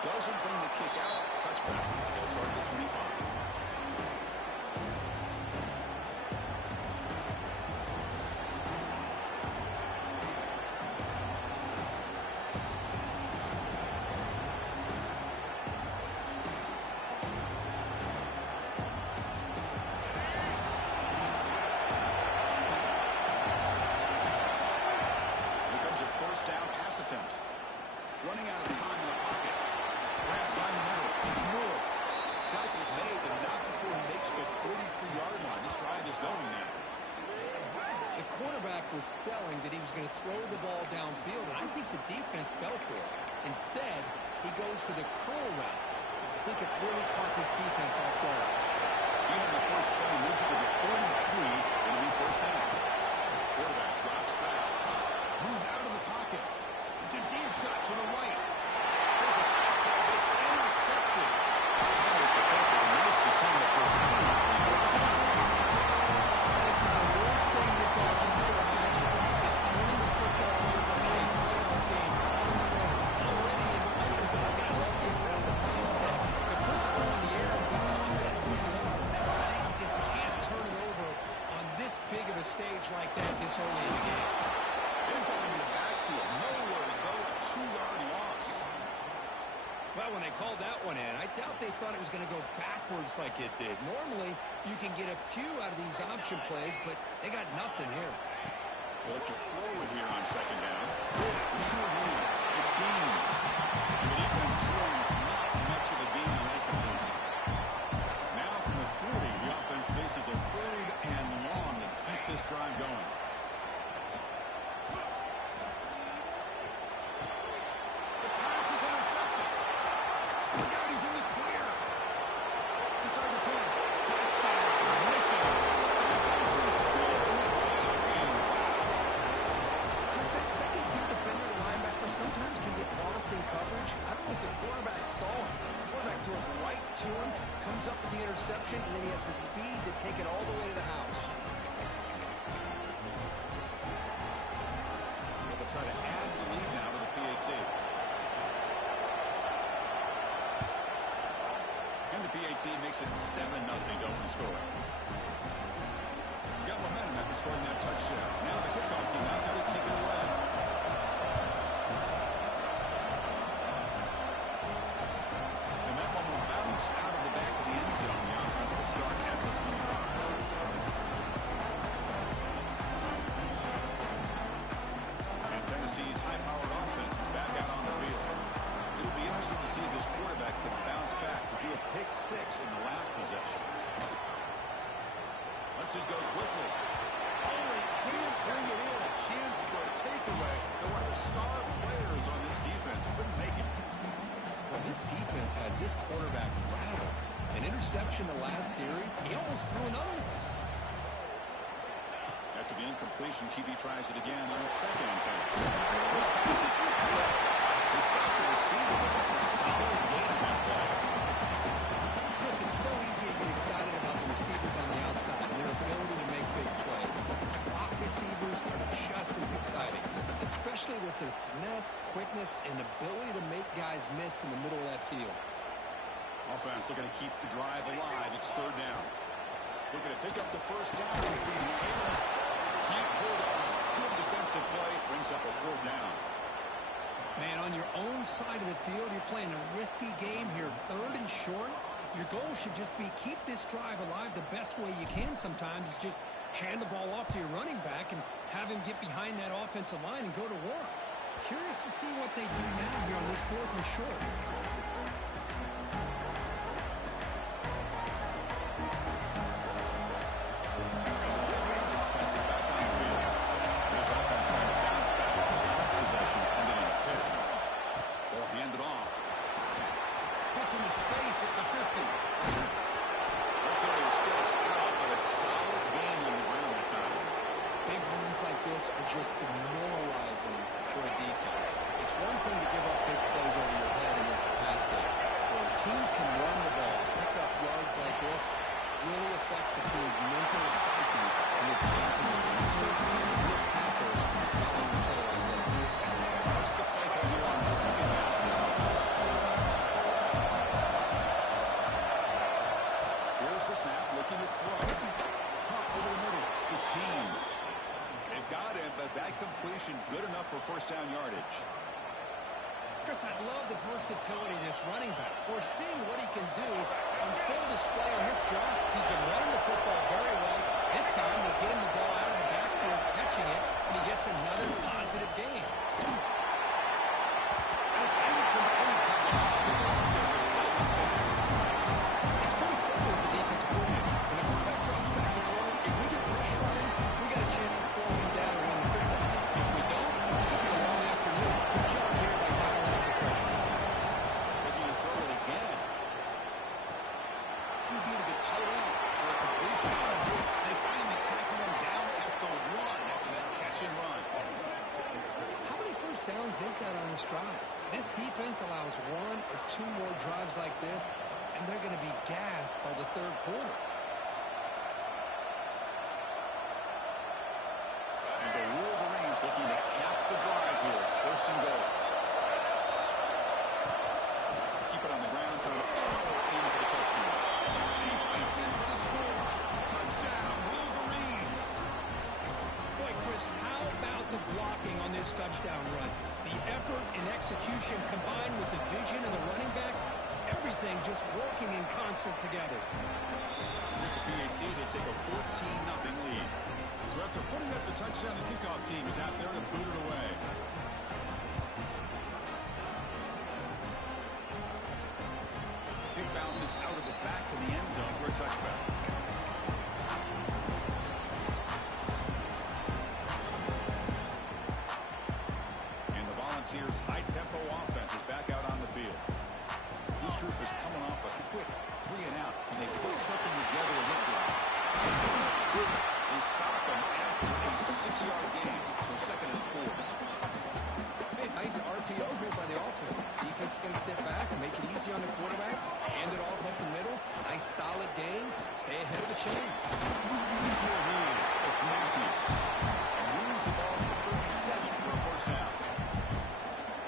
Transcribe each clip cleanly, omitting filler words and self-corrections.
Doesn't bring the kick out. Touchback. They'll start at the 25. Running out of time in the pocket. Grabbed by the middle. It's Moore. Tackle's made, but not before he makes the 43-yard line. This drive is going now. The quarterback was selling that he was going to throw the ball downfield, and I think the defense fell for it. Instead, he goes to the curl route. I think it really caught this defense off guard. Even the first play moves it to the 43. It'll be first down. Quarterback drops back. Moves out of the pocket. It's a deep shot to the right. There's a fastball, but it's intercepted. That was the paper. A nice return of first down. This is the worst thing this offense ever imagined, is turning the football over in a playoff game on the road. Already an underdog, and I love the aggressive mindset to put the ball in the air and be confident who you are. I think you just can't turn it over on this big of a stage like that this early in the game. They're going to the backfield. Nowhere to go. A 2-yard loss. Well, when they called that one in, I doubt they thought it was going to go backwards like it did. Normally, you can get a few out of these option plays, but they got nothing here. They'll have to throw it here on second down. The short hands. It's gains. And the defense scores not much of a gain on that completion. Now from the 40, the offense faces a 3rd and long to keep this drive going. Sometimes can get lost in coverage. I don't know if the quarterback saw him. The quarterback threw it right to him, comes up with the interception, and then he has the speed to take it all the way to the house. They'll try to add the lead now to the PAT. And the PAT makes it 7-0 to open score. Got momentum after scoring that touchdown. Now the kickoff team out there to kick it away. Out of the back of the end zone. The offense will start at the 25. And Tennessee's high-powered offense is back out on the field. It'll be interesting to see if this quarterback can bounce back. He threw a pick 6 in the last possession. Lets it go quickly. Oh, he can't bring it in. A chance for a takeaway. They're one of the star players on this defense. Couldn't make it. Well, this defense has this quarterback rattled. An interception the last series, he almost threw another one. After the incompletion, QB tries it again on 2nd and 10. This pass is good. They stop the receiver, but that's a solid gain in that play. Chris, it's so easy to get excited about the receivers on the outside and their ability to make big plays. But the slot receivers are just as exciting, especially with their finesse, quickness, and ability to make guys miss in the middle of that field. Offense looking to keep the drive alive. It's 3rd down. Looking to pick up the first down through the air. Can't hold on. Good defensive play. Brings up a 4th down. Man, on your own side of the field, you're playing a risky game here. 3rd and short. Your goal should just be keep this drive alive the best way you can sometimes is just hand the ball off to your running back and have him get behind that offensive line and go to work. Curious to see what they do now here on this 4th and short. Wolverine's offense is back on the field. His offense trying to bounce back on the last possession and getting a pick. Ball handed off. Gets into space at the 50. Okay, steps out, but a solid gain on the ground that time. Big runs like this are just demoralizing for a defense. It's one thing to give up big plays over your head against the pass game. When teams can run the ball, pick up yards like this, really affects a team's mental psyche and their confidence. And you start to see some missed tackles following a play like this. What's the play call here on 2nd down for this offense? with that completion good enough for first down yardage. Chris, I love the versatility of this running back. We're seeing what he can do on full display on this drive. He's been running the football very well. This time, they get him the ball out of the backfield, catching it, and he gets another positive gain. And it's incomplete. It's pretty simple as a defense coordinator. When the quarterback drops back to throw, if we get pressure on him, we got a chance at slowing him down and winning the football. If we don't, it'll be a long afternoon. Good job here by dialing up the pressure. Looking to throw it again. QB to the tight end for a completion. They finally tackle him down at the 1 after that catch and run. How many first downs is that on this drive? This defense allows 1 or 2 more drives like this, and they're going to be gassed by the third quarter. And the Wolverines looking to cap the drive here. It's first and goal. Keep it on the ground, trying to aim for the touchdown. He fights in for the score. Touchdown, Wolverines. Boy, Chris, how about the blocking on this touchdown run? The effort and execution combined with the vision of the running back, everything just working in concert together. With the PAT, they take a 14-0 lead. So after putting up the touchdown, the kickoff team is out there to boot it away. Kick bounces out of the back of the end zone for a touchback. And the Volunteers' high-tempo offense is back out on the field. This group is coming off a quick 3-and-out, and they put something together in this one. They stop them after a 6-yard gain, so second and 4. Hey, nice RPO here by the offense. Defense is going to sit back and make it easy on the quarterback. Hand it off up the middle. Nice solid gain. Stay ahead of the chains. Sure is. It's Matthews. And moves the ball to the 37 for a first down.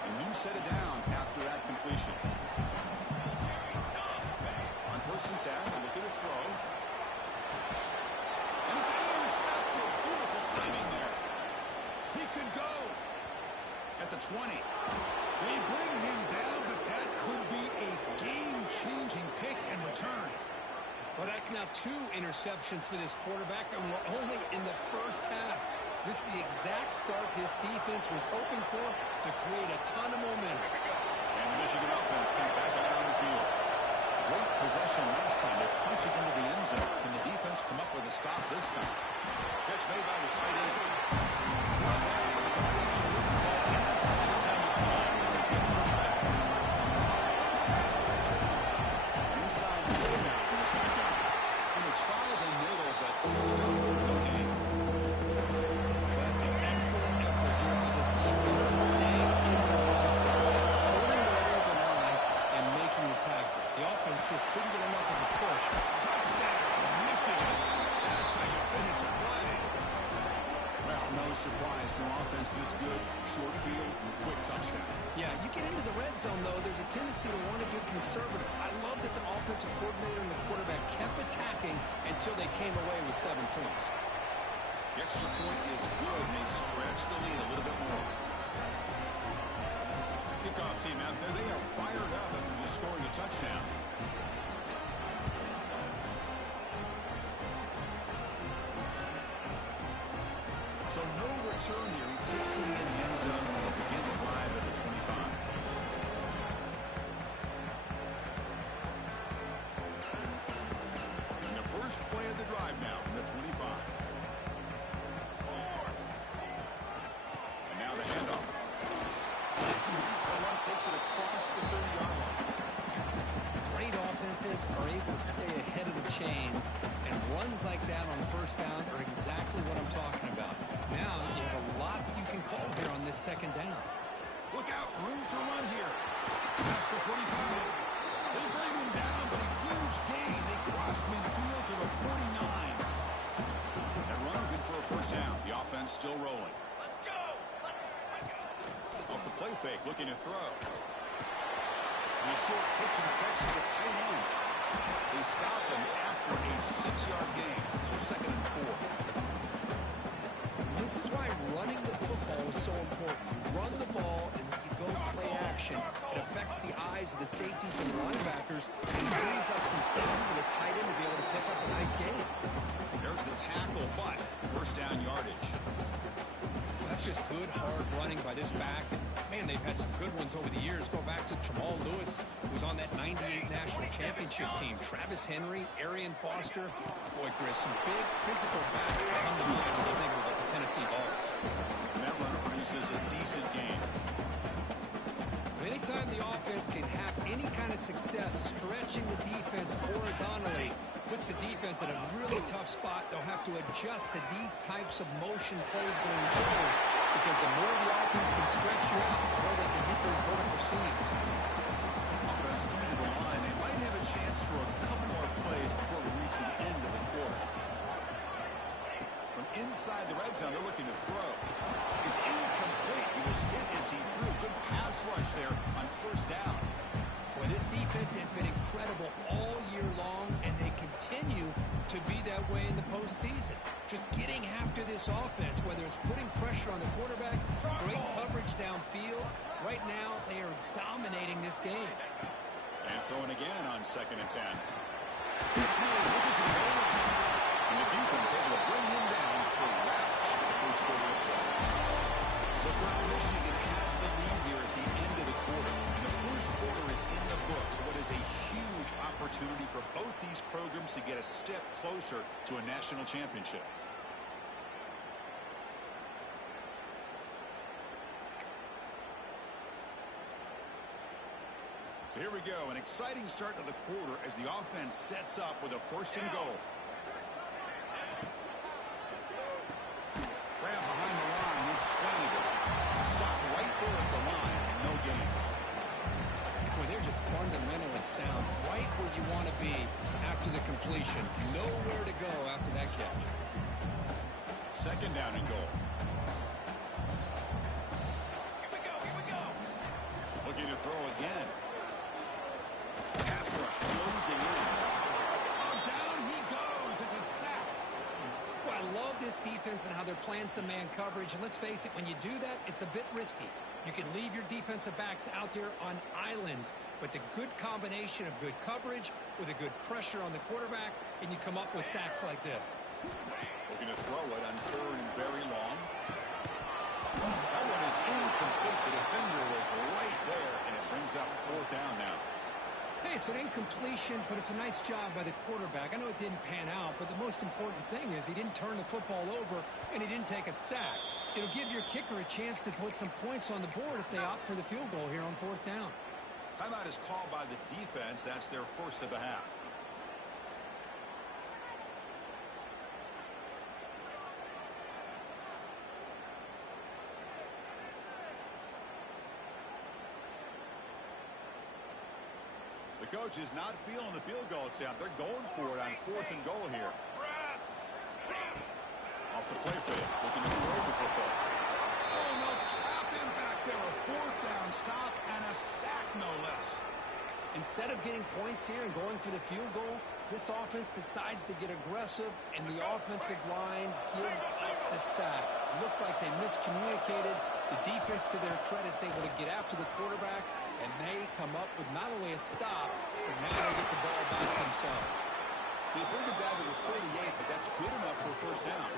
A new set of downs after that completion. On first and 10, they're looking to throw. And it's intercepted. Beautiful timing there. He could go at the 20. They bring him down, but that could be a game-changing pick and return. Well, that's now 2 interceptions for this quarterback, and we're only in the first half. This is the exact start this defense was hoping for to create a ton of momentum. And the Michigan offense comes back out on the field. Great possession last time. They punch it into the end zone. Can the defense come up with a stop this time? Catch made by the tight end. Well, down with the completion. Moves the ball inside the 10-yard line. It's getting pushed back. Inside the goal now from the shotgun. And they try the middle, but stuck for no gain. That's an excellent effort here by this defense to stay in their offense, holding the line of the line and making the tackle. The offense just couldn't get enough of a push. Touchdown, Michigan. That's how you finish a play. Well, no surprise from offense this good. Short field, quick touchdown. Yeah, you get into the red zone, though, there's a tendency to want to get conservative. I love that the offensive coordinator and the quarterback kept attacking until they came away with 7 points. The extra point is good, and they stretch the lead a little bit more. Kickoff team out there, they are fired up after just scoring a touchdown. So no return here. He takes it in the end zone and will begin the drive at the 25. And the first play of the drive now from the 25. And now the handoff. The run takes it across the 30-yard line. Great offenses are able to stay ahead of the chains, and runs like that on first down are exactly what I'm talking about. Now you have a lot that you can call here on this second down. Look out, room to run here. Past the 45. They bring him down, but a huge gain. They cross midfield to the 49. That run good for a first down. The offense still rolling. Let's go. Off the play fake, looking to throw. And a short pitch and catch to the tight end. They stop him after a 6-yard gain. So second and 4. This is why running the football is so important. You run the ball, and then you go play action. It affects the eyes of the safeties and the linebackers, and frees up some space for the tight end to be able to pick up a nice gain. There's the tackle, but first down yardage. That's just good, hard running by this back. And, man, they've had some good ones over the years. Go back to Jamal Lewis, who was on that 98 National Championship team. Travis Henry, Arian Foster. Boy, Chris, some big physical backs come to mind when you think about the Tennessee Vols. And that runner produces a decent game. Anytime the offense can have any kind of success stretching the defense horizontally, puts the defense in a really tough spot. They'll have to adjust to these types of motion plays going forward, because the more the offense can stretch you out, the more they can hit those vertical seams. Offense coming to the line. They might have a chance for a couple more plays before we reach the end of the quarter. From inside the red zone, they're looking to throw. It's incomplete. He was hit as he threw. Good pass rush there on first down. Well, this defense has been incredible all year long, and they continue to be that way in the postseason. Just getting after this offense, whether it's putting pressure on the quarterback, great coverage downfield. Right now, they are dominating this game. And throwing again on 2nd and 10. Pitch made, looking for the goal line. And the defense able to bring him down to wrap up the first quarter of play. So Brown Michigan has the lead here at the end of the quarter. And the first quarter is in the books. So it is a huge opportunity for both these programs to get a step closer to a national championship. So here we go, an exciting start to the quarter as the offense sets up with a 1st and goal. Grab behind the line, it's Flanagan. Stop right there at the line, no gain. Boy, they're just fundamentally sound, right where you want to be after the completion. Nowhere to go after that catch. 2nd down and goal. Here we go. Looking to throw again. Pass rush closing in. Oh, down he goes. It's a sack. Well, I love this defense and how they're playing some man coverage. And let's face it, when you do that, it's a bit risky. You can leave your defensive backs out there on islands, but the good combination of good coverage with a good pressure on the quarterback, and you come up with sacks like this. Looking to throw it on 3rd and very long. That one is incomplete. The defender was right there, and it brings up 4th down now. Hey, it's an incompletion, but it's a nice job by the quarterback. I know it didn't pan out, but the most important thing is he didn't turn the football over, and he didn't take a sack. It'll give your kicker a chance to put some points on the board if they opt for the field goal here on 4th down. Timeout is called by the defense. That's their first of the half. The coach is not feeling the field goal attempt. They're going for it on 4th and goal here. Off the play fake, looking to throw the football. Oh, no, trap him back there. A 4th down stop and a sack, no less. Instead of getting points here and going for the field goal, this offense decides to get aggressive, and the offensive line gives up the sack. Looked like they miscommunicated. The defense, to their credit, is able to get after the quarterback, and they come up with not only a stop, but now they get the ball back themselves. They bring it down to the 38, but that's good enough for a 1st down.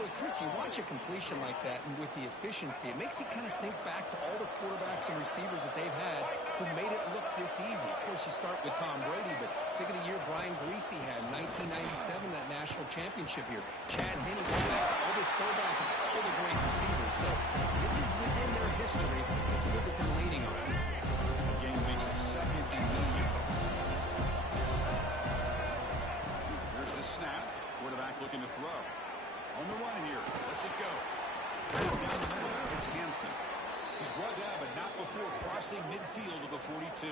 Boy, Chris, you watch a completion like that, and with the efficiency, it makes you kind of think back to all the quarterbacks and receivers that they've had who made it look this easy. Of course, you start with Tom Brady, but think of the year Brian Greasy had in 1997, that national championship year. Chad Henne, going back to Elvis Goldback, and all the great receivers. So this is within their history. It's good that they're leaning on it. The game makes it 2nd and medium. Here's the snap. Quarterback looking to throw. On the run here. Let's it go. Down the middle. It's Hansen. He's brought down, but not before crossing midfield of the 42.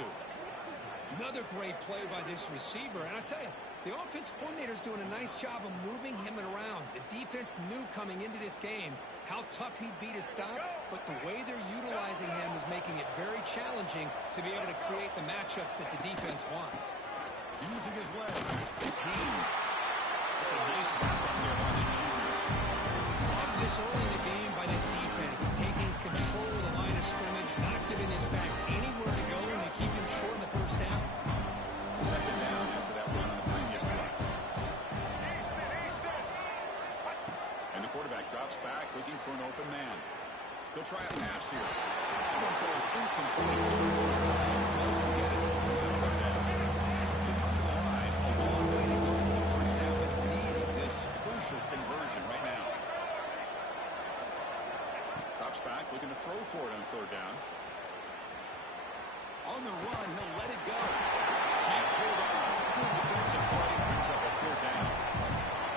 Another great play by this receiver. And I tell you, the offense coordinator's doing a nice job of moving him around. The defense knew coming into this game how tough he'd be to stop, but the way they're utilizing him is making it very challenging to be able to create the matchups that the defense wants. Using his legs. It's Haynes. It's a nice wrap up there by the junior. Love this this early in the game by this defense, taking control of the line of scrimmage, not giving this back anywhere to go, and they keep him short in the first down. Second down after that run on the previous play. And the quarterback drops back, looking for an open man. He'll try a pass here. That one goes incomplete. Doesn't get it. It's a third down. They come to the line. A long way to go for the first down, but needing this crucial conversion right now. Drops back, looking to throw for it on third down. On the run, he'll let it go. Can't hold on. Good defensive play brings up a third down.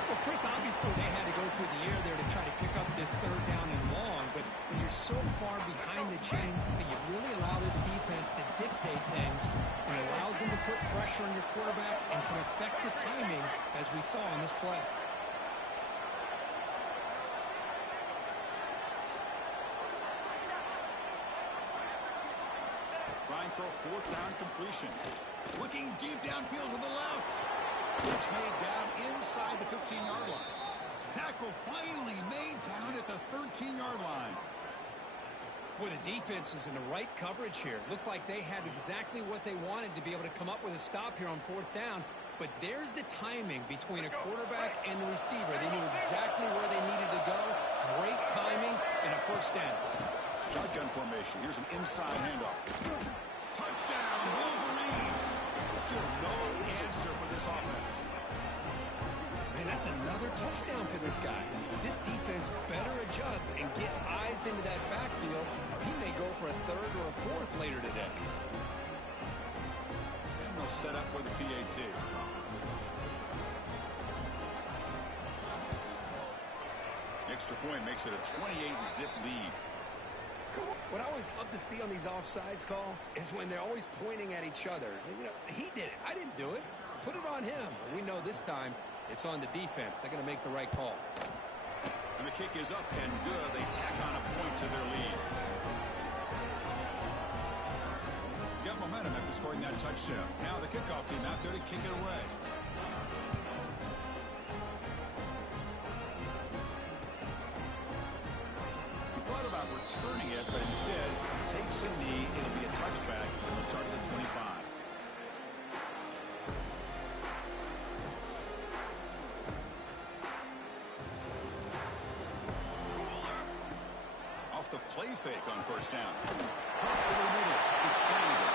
Well, Chris, obviously they had to go through the air there to try to pick up this third down and long, but when you're so far behind the chains, you really allow this defense to dictate things, and it allows them to put pressure on your quarterback and can affect the timing, as we saw in this play. Trying for a fourth down completion. Looking deep downfield to the left. It's made down inside the 15-yard line. Tackle finally made down at the 13-yard line. Boy, the defense was in the right coverage here. Looked like they had exactly what they wanted to be able to come up with a stop here on fourth down. But there's the timing between a quarterback and the receiver. They knew exactly where they needed to go. Great timing and a first down. Shotgun formation. Here's an inside handoff. Touchdown, Wolverines. Still no answer for this offense. Man, that's another touchdown for this guy. This defense better adjust and get eyes into that backfield, or he may go for a third or a fourth later today. And they'll set up with a PAT. Extra point makes it a 28-zip lead. What I always love to see on these offsides call is when they're always pointing at each other. You know, he did it. I didn't do it. Put it on him. We know this time it's on the defense. They're going to make the right call. And the kick is up and good. They tack on a point to their lead. Got momentum after scoring that touchdown. Now the kickoff team out there to kick it away. About returning it, but instead takes a knee. It'll be a touchback, and they'll start at the 25. Off the play fake on first down. Drop over the middle. It's playable.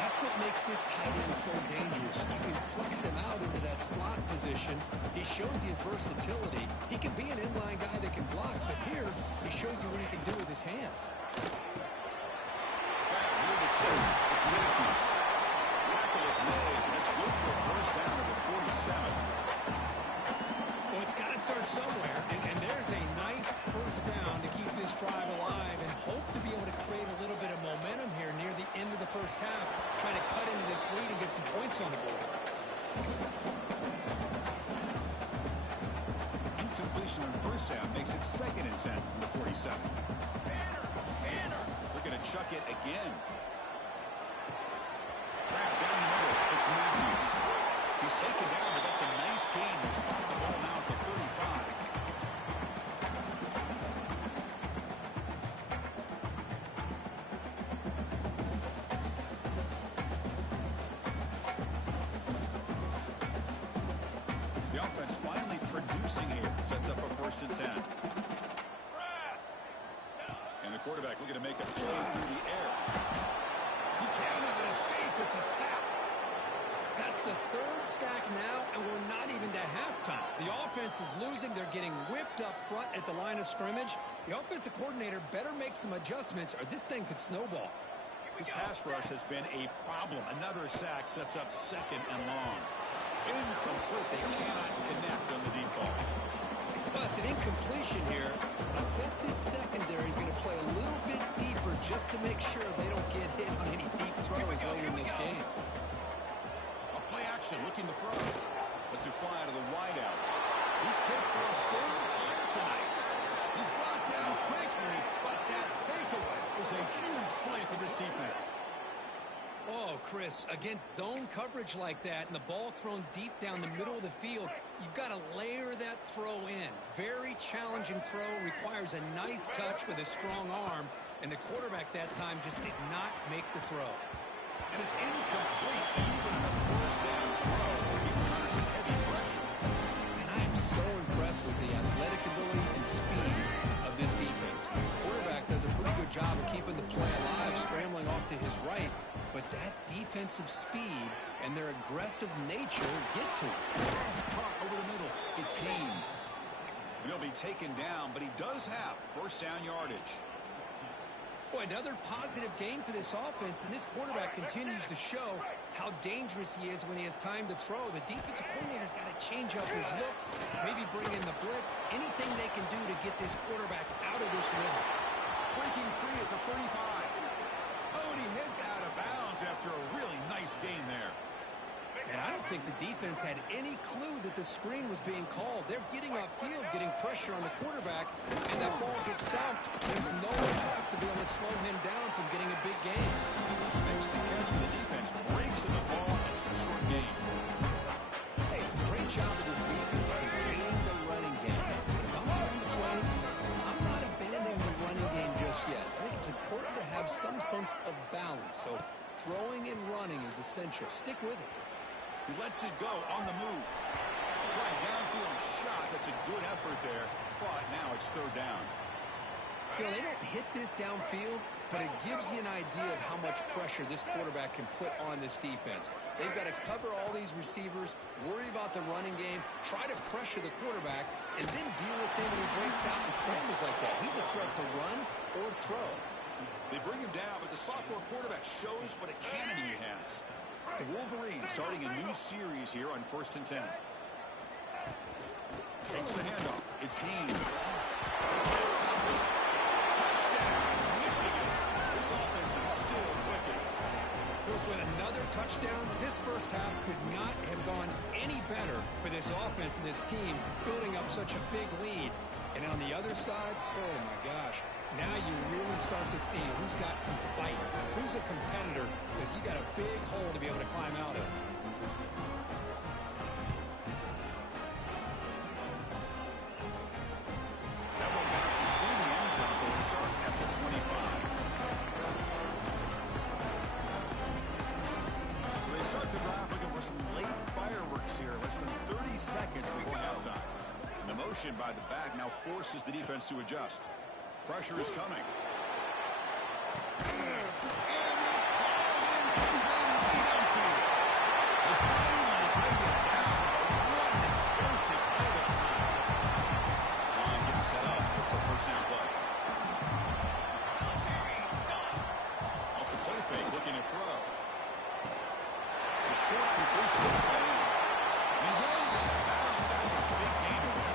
That's what makes this tight end so dangerous. You can flex him out into that slot position. He shows you his versatility. He can be an inline guy that can block, but here he shows you what he can do with his hands. Near the sticks, it's Matthews. Tackle is made, and it's good for a first down at the 47. Well, it's got to start somewhere, and there's a nice first down to keep this drive alive and hope to be able to create a little bit of momentum here near the end of the first half, trying to cut into this lead and get some points on the board. Incompletion on first down makes it 2nd and 10 from the 47. Looking to chuck it again. Grab down the middle. It's Matthews. He's taken down, but that's a nice gain. They spot the ball now at the 35. The offense finally producing here. Sets up a 1st and 10. And the quarterback looking to make a play through the air. He can't let it escape. It's a sack. That's the 3rd sack now, and we're not even to halftime. The offense is losing. They're getting whipped up front at the line of scrimmage. The offensive coordinator better make some adjustments, or this thing could snowball. This pass rush has been a problem. Another sack sets up 2nd and long. Incomplete. They cannot connect on the deep ball. Well, it's an incompletion here, but I bet this secondary is going to play a little bit deeper just to make sure they don't get hit on any deep throws later in this game. Play action, looking to throw. Lets it fly out of the wideout. He's picked for a 3rd time tonight. He's brought down quickly, but that takeaway is a huge play for this defense. Oh, Chris, against zone coverage like that and the ball thrown deep down the middle of the field, you've got to layer that throw in. Very challenging throw, requires a nice touch with a strong arm, and the quarterback that time just did not make the throw. And it's incomplete, even on the first down throw. He encounters some heavy pressure. And I am so impressed with the athletic ability and speed of this defense. The quarterback does a pretty good job of keeping the play alive, scrambling off to his right, but that defensive speed and their aggressive nature get to him. Caught over the middle. It's Haynes. He'll be taken down, but he does have first down yardage. Boy, another positive game for this offense, and this quarterback continues to show how dangerous he is when he has time to throw. The defensive coordinator's got to change up his looks, maybe bring in the blitz, anything they can do to get this quarterback out of this rhythm. Breaking free at the 35. Oh, and he heads out of bounds after a really nice game there. And I don't think the defense had any clue that the screen was being called. They're getting upfield, getting pressure on the quarterback, and that ball gets dumped. There's no one left to be able to slow him down from getting a big gain. Makes the catch for the defense, breaks in the ball, and it's a short game. Hey, it's a great job of this defense containing the running game. If I'm throwing the plays, I'm not abandoning the running game just yet. I think it's important to have some sense of balance. So throwing and running is essential. Stick with it. He lets it go on the move. Try a downfield shot. That's a good effort there, but now it's third down. You know, they don't hit this downfield, but it gives you an idea of how much pressure this quarterback can put on this defense. They've got to cover all these receivers, worry about the running game, try to pressure the quarterback, and then deal with him when he breaks out and scrambles like that. He's a threat to run or throw. They bring him down, but the sophomore quarterback shows what a cannon he has. The Wolverines starting a new series here on 1st and 10. Takes the handoff. It's Haynes. They can't stop him. Touchdown, Michigan. This offense is still clicking. Goes with another touchdown. This first half could not have gone any better for this offense and this team, building up such a big lead. And on the other side, oh my gosh, now you really start to see who's got some fight, who's a competitor, because you got a big hole to be able to climb out of. That one bounces through the end zone, so they start at the 25. So they start the drive looking for some late fireworks here, less than 30 seconds before halftime. And the motion by the back now forces the defense to adjust. Pressure is coming. And it's caught. Downfield. They finally bring it down. What an explosive play that time. This line getting set up. It's a first down play. Off the play fake, looking to throw. The short completion to the tight end. He runs out of bounds. That's a big gain away.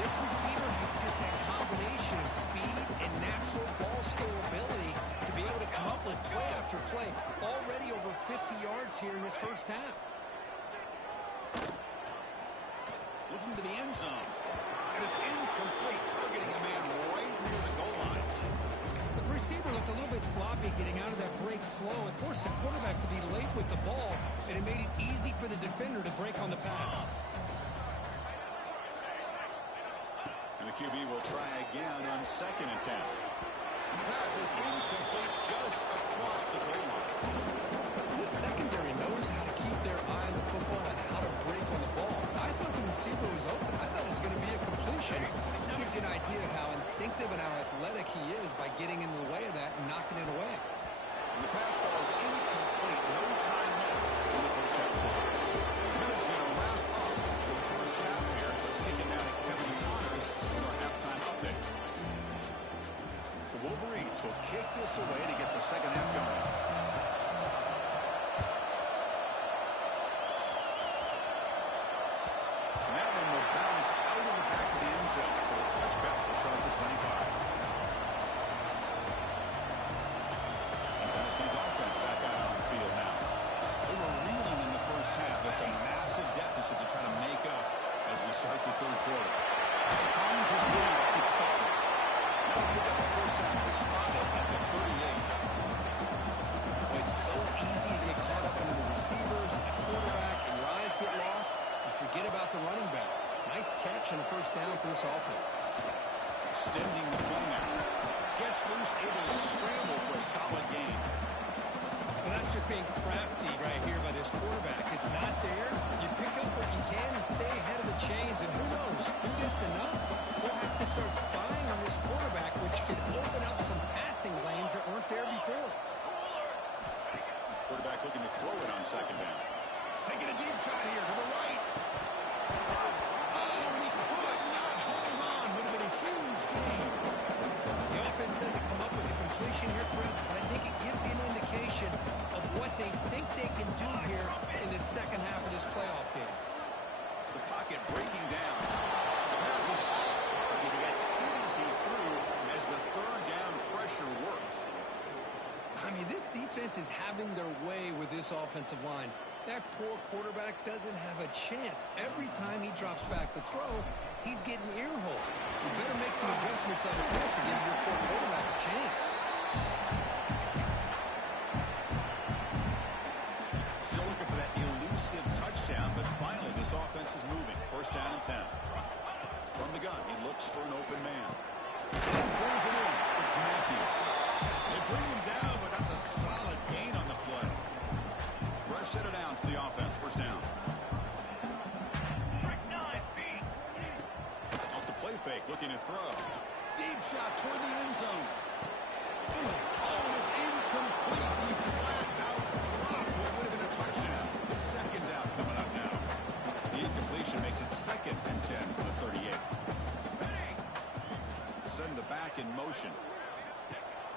This receiver has just that combination of speed and natural ball skill ability to be able to come up with play after play. Already over 50 yards here in this first half. Looking to the end zone. And it's incomplete, targeting a man right near the goal line. The receiver looked a little bit sloppy getting out of that break slow. It forced the quarterback to be late with the ball, and it made it easy for the defender to break on the pass. And the QB will try again on 2nd and 10. And the pass is incomplete just across the goal line. This secondary knows how to keep their eye on the football and how to break on the ball. I thought the receiver was open. I thought it was going to be a completion. It gives you an idea of how instinctive and how athletic he is by getting in the way of that and knocking it away. And the pass falls incomplete. No time left in the first half. That is going to wrap up the first half here. Let's kick it down to Kevin Connors for our halftime update. The Wolverines will kick this away to get the second half going. And that one will bounce out of the back of the end zone. So a touchback to start the 25. Tennessee's offense back out on the field now. They were reeling in the first half. That's a massive deficit to try to make up as we start the third quarter. Collins is winning. It's Butler. Now pick up the first half spotted at the 38. It's so easy to quarterback and your eyes get lost, you forget about the running back. Nice catch and a first down for this offense. Extending the play now. Gets loose, able to scramble for a solid gain. Well, that's just being crafty right here by this quarterback. It's not there. You pick up what you can and stay ahead of the chains. And who knows, do this enough, we'll have to start spying on this quarterback, which could open up some passing lanes that weren't there before. Quarterback looking to throw it on second down. Taking a deep shot here to the right. Oh, and he could not hold on. Would have been a huge gain. The offense doesn't come up with a completion here, Chris, but I think it gives you an indication of what they think they can do here in the second half of this playoff game. The pocket breaking down. The pass is off target. He got easy through as the third down pressure works. I mean, this defense is having their way with this offensive line. That poor quarterback doesn't have a chance. Every time he drops back to throw, he's getting ear-holed. You better make some adjustments up front to give your poor quarterback a chance. Still looking for that elusive touchdown, but finally this offense is moving. First down and 10. From the gun, he looks for an open man. Throws it in. It's Matthews. They bring him down, but that's a solid gain on the play. Fresh set of downs for the offense. First down. Off the play fake, looking to throw. Deep shot toward the end zone. Oh, it's incomplete. Flat out drop. What would have been a touchdown? Second down coming up now. The incompletion makes it second and 10 for the 38. Send the back in motion.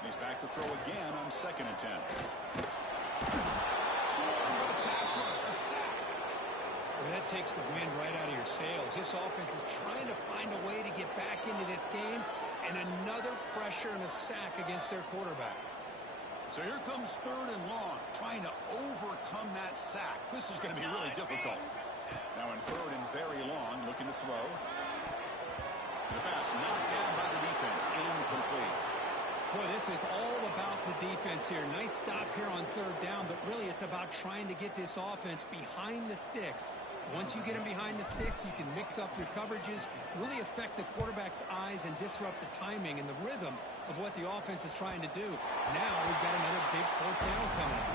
He's back to throw again on second and 10. Swarmed by the pass rush. A sack. Well, that takes the wind right out of your sails. This offense is trying to find a way to get back into this game, and another pressure and a sack against their quarterback. So here comes third and long, trying to overcome that sack. This is going to be really difficult. Now in third and very long, looking to throw. The pass knocked down by the defense. Incomplete. Boy, this is all about the defense here. Nice stop here on third down, but really it's about trying to get this offense behind the sticks. Once you get them behind the sticks, you can mix up your coverages, really affect the quarterback's eyes and disrupt the timing and the rhythm of what the offense is trying to do. Now we've got another big fourth down coming up.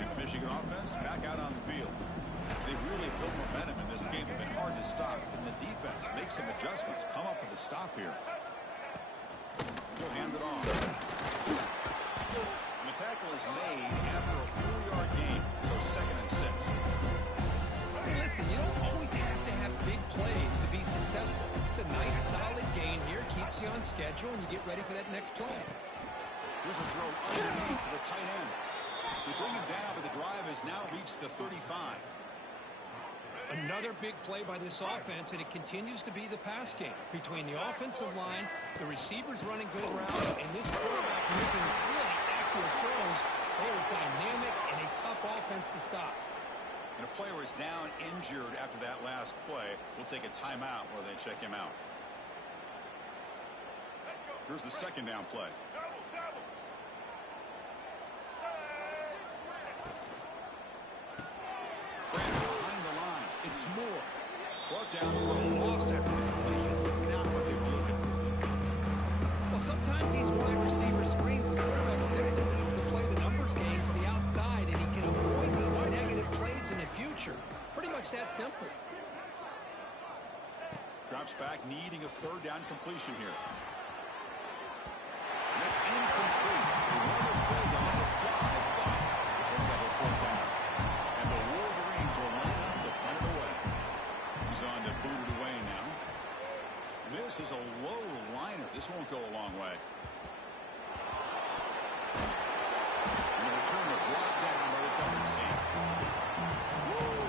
And the Michigan offense back out on the field. They've really built momentum in this game. It's been hard to stop. Can the defense make some adjustments, come up with a stop here? He'll hand it off. And the tackle is made after a 4-yard gain, so second and 6. Hey, listen, you don't always have to have big plays to be successful. It's a nice, solid gain here, keeps you on schedule, and you get ready for that next play. Here's a throw underneath to the tight end. They bring him down, but the drive has now reached the 35. Another big play by this offense, and it continues to be the pass game. Between the offensive line, the receivers running good routes, and this quarterback making really accurate throws. They are dynamic and a tough offense to stop. And a player is down injured after that last play. We'll take a timeout where they check him out. Here's the second down play. Behind the line. It's Moore. Brought down for a loss after the completion. Not what they were looking for. Well, sometimes these wide receiver screens, the quarterback simply needs to play the numbers game to the outside, and he can avoid these negative plays in the future. Pretty much that simple. Drops back, needing a third down completion here. And it's incomplete. The runner failed to let it fly, but it brings up a fourth down. And the Wolverines will line up to punt it away. He's on to boot it away now. This is a low liner. This won't go a long way. And the return is brought down by the coverage team.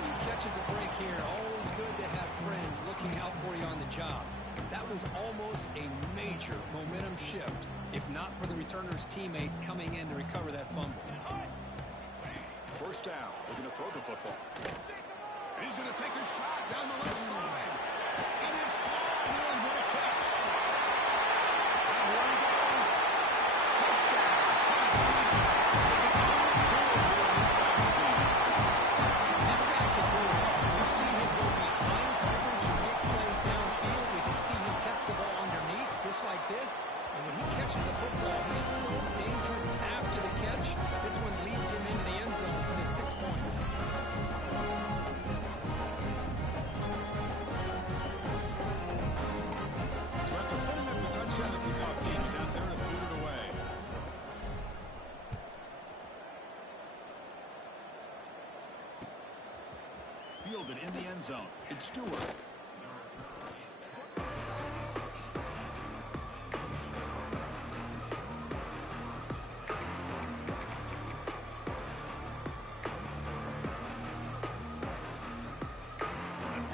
He catches a break here. Always good to have friends looking out for you on the job. That was almost a major momentum shift, if not for the returner's teammate coming in to recover that fumble. First down. They're going to throw the football. And he's going to take a shot down the left side. And it's on. And what a catch. Here he goes. Touchdown, Tennessee. This guy can do it all. We've seen him go behind coverage and make plays downfield. We can see him catch the ball underneath, just like this. And when he catches the football, he is so dangerous after the catch. This one leads him into the end zone for the 6 points. So after putting up the touchdown, the kickoff team is out there to boot it away. Fielded in the end zone. It's Stewart.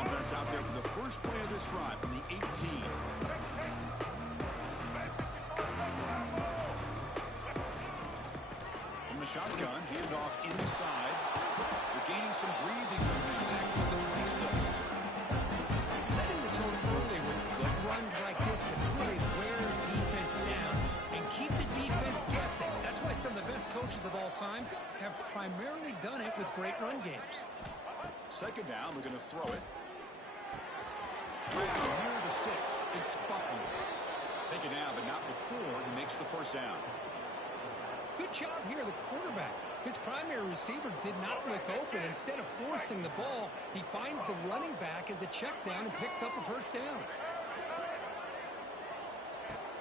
Offense out there for the first play of this drive from the 18. From the shotgun, handoff inside. They're gaining some breathing room now, tackling the 26. Setting the tone early with good runs like this can really wear defense down and keep the defense guessing. That's why some of the best coaches of all time have primarily done it with great run games. Second down, they're going to throw it. Near the sticks. It's Buckner. Take it now, but not before he makes the first down. Good job here, the quarterback. His primary receiver did not look open. Instead of forcing the ball, he finds the running back as a check down and picks up a first down.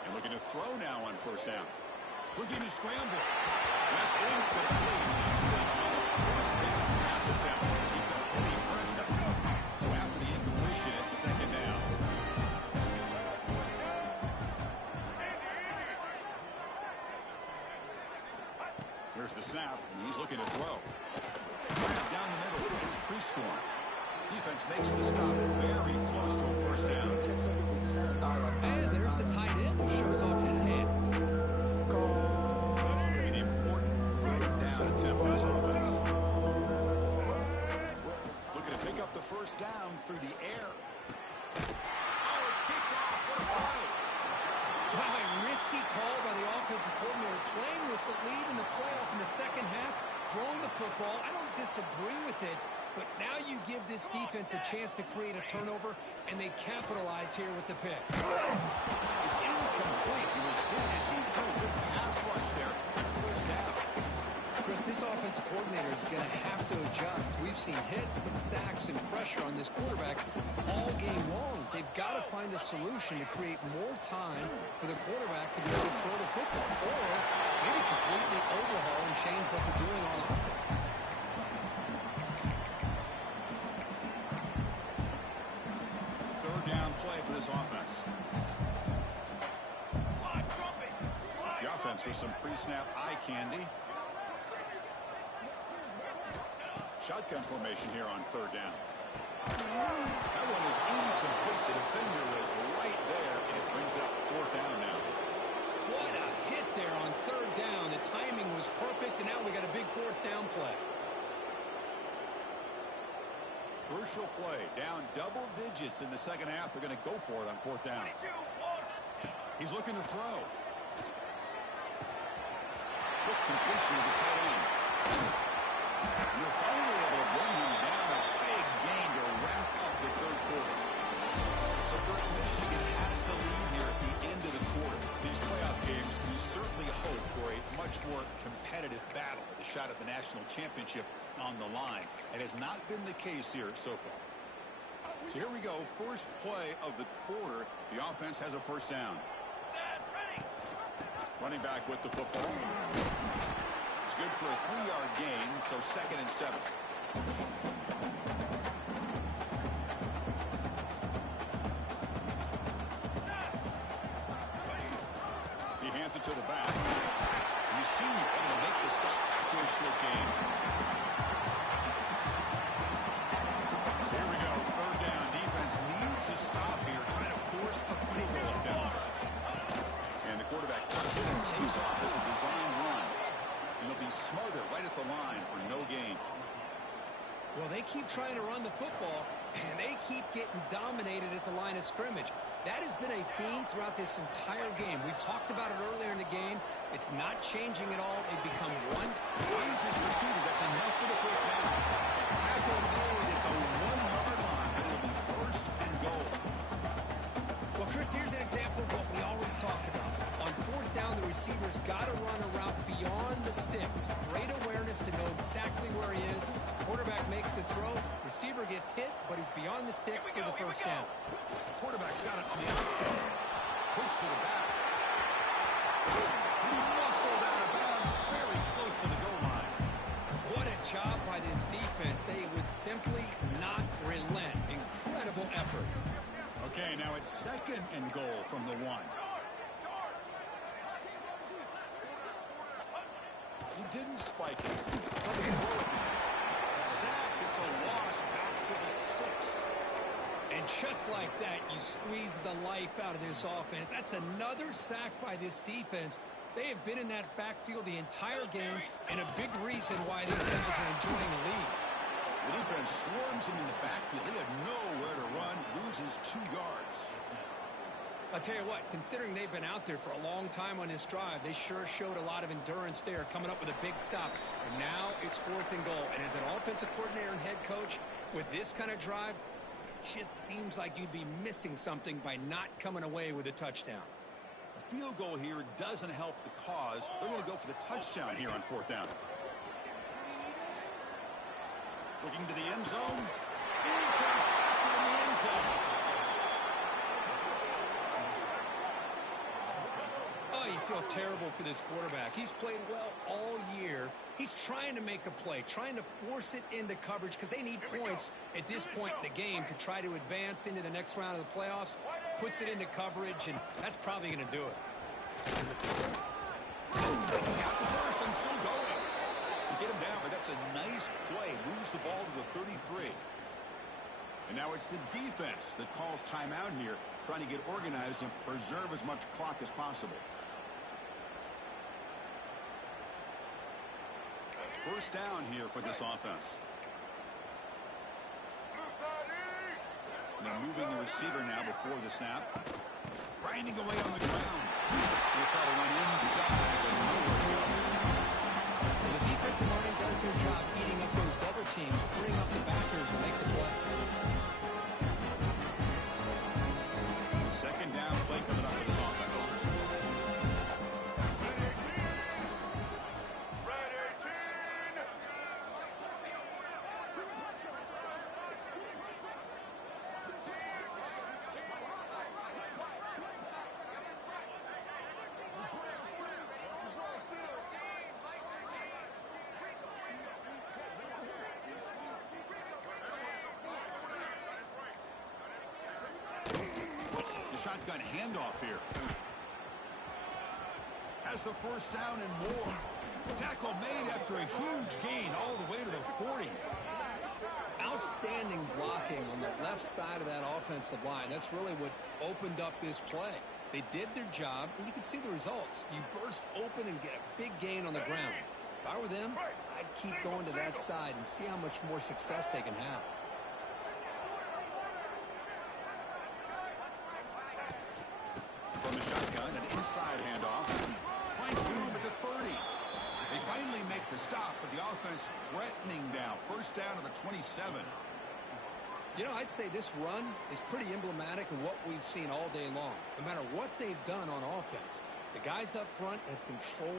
And looking to throw now on first down. Looking to scramble. That's incomplete. First down pass attempt. Keep that heavy pressure. So after the incompletion, it's second down. Here's the snap. He's looking to throw. Down the middle. It's Prescorn. Defense makes the stop very close to a first down. And there's the tight end who shows off his hands. An important third down attempt for this offense. Looking to pick up the first down through the air. Oh, it's picked off. What a play. Wow, a risky call by the offensive coordinator, playing with the lead in the playoff in the second half, throwing the football. I don't disagree with it, but now you give this defense a chance to create a turnover, and they capitalize here with the pick. It's incomplete. It was hit as he threw a good pass rush there. First down. Chris, this offensive coordinator is going to have to adjust. We've seen hits and sacks and pressure on this quarterback all game long. They've got to find a solution to create more time for the quarterback to be able to throw the football, or maybe completely overhaul and change what they're doing on offense. Third down play for this offense. The offense with some pre-snap eye candy. Shotgun formation here on third down. That one is incomplete. The defender was right there, and it brings up fourth down now. What a hit there on third down. The timing was perfect, and now we got a big fourth down play. Crucial play. Down double digits in the second half. They're going to go for it on fourth down. He's looking to throw. Quick completion of the tight end. You're finally able to run him down. A big gain to wrap up the third quarter. So Michigan has the lead here at the end of the quarter. These playoff games, we certainly hope for a much more competitive battle with a shot at the national championship on the line. It has not been the case here so far. So here we go. First play of the quarter. The offense has a first down. Running back with the football. It's good for a 3-yard gain, so 2nd and 7. He hands it to the back. You see him able to make the stop after a short gain. So here we go, third down. Defense needs a stop here, trying to force a field goal attempt. And the quarterback tucks it and takes off as a design run. And he'll be smothered right at the line for no gain. Well, they keep trying to run the football, and they keep getting dominated at the line of scrimmage. That has been a theme throughout this entire game. We've talked about it earlier in the game. It's not changing at all. They've become one. Finds his receiver. That's enough for the first down. Tackle made at the 1-yard line, and it'll be first and goal. Well, Chris, here's an example of what we always talk about. On fourth down, the receiver's got to run a route beyond the sticks. Great awareness to know exactly where he is. Quarterback makes the throw. Receiver gets hit, but he's beyond the sticks for the first down. Quarterback's got it on the option. Push to the back. He muscled out of bounds, very close to the goal line. What a job by this defense. They would simply not relent. Incredible effort. Okay, now it's second and goal from the 1. He didn't spike it. Sacked. It's a loss back to the 6. And just like that, you squeeze the life out of this offense. That's another sack by this defense. They have been in that backfield the entire game, and a big reason why these guys are enjoying the lead. The defense swarms him in the backfield. He had nowhere to run, loses 2 yards. I'll tell you what, considering they've been out there for a long time on this drive, they sure showed a lot of endurance there, coming up with a big stop. And now it's fourth and goal. And as an offensive coordinator and head coach, with this kind of drive, it just seems like you'd be missing something by not coming away with a touchdown. A field goal here doesn't help the cause. They're going to go for the touchdown here on fourth down. Looking to the end zone. Intercepted in the end zone. Oh, you feel terrible for this quarterback. He's played well all year. He's trying to make a play, trying to force it into coverage because they need points at this point in the game to try to advance into the next round of the playoffs. Puts it into coverage, and that's probably going to do it. He's got the first and still going. You get him down, but that's a nice play. Moves the ball to the 33. And now it's the defense that calls timeout here, trying to get organized and preserve as much clock as possible. First down here for this offense. They're moving the receiver now before the snap. Grinding away on the ground. They'll try to run inside. And nowhere to go. The defensive line does their job eating up those double teams, freeing up the backers to make the play. Second down play coming up for this offense. Shotgun handoff here. Has the first down and more. Tackle made after a huge gain all the way to the 40. Outstanding blocking on the left side of that offensive line. That's really what opened up this play. They did their job, and you can see the results. You burst open and get a big gain on the ground. If I were them, I'd keep going to that side and see how much more success they can have. From the shotgun, an inside handoff. Finds room at the 30. They finally make the stop, but the offense threatening now. First down to the 27. You know, I'd say this run is pretty emblematic of what we've seen all day long. No matter what they've done on offense, the guys up front have controlled